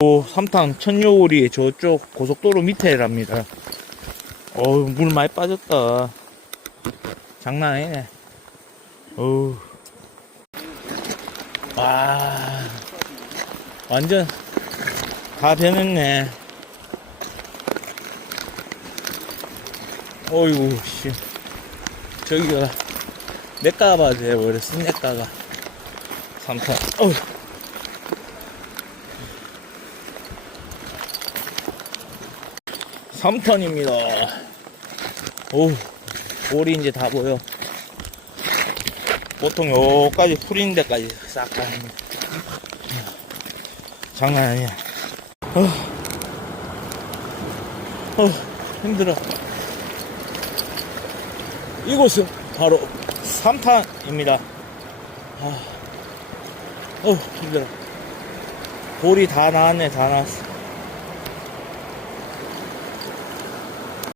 오, 삼탄 천요울이 저쪽 고속도로 밑에랍니다. 어우, 물 많이 빠졌다. 장난 아니네. 어우. 와. 완전 다 변했네. 어이구, 씨. 저기가, 내까봐 돼버렸어, 내까가. 삼탄, 어우. 삼턴입니다 오, 볼이 이제 다 보여. 보통 요까지 풀인 데까지 싹 가는 장난 아니야. 어, 어, 힘들어. 이곳은 바로 삼탄입니다. 아, 어, 힘들어. 볼이 다 나왔네, 다 나왔어.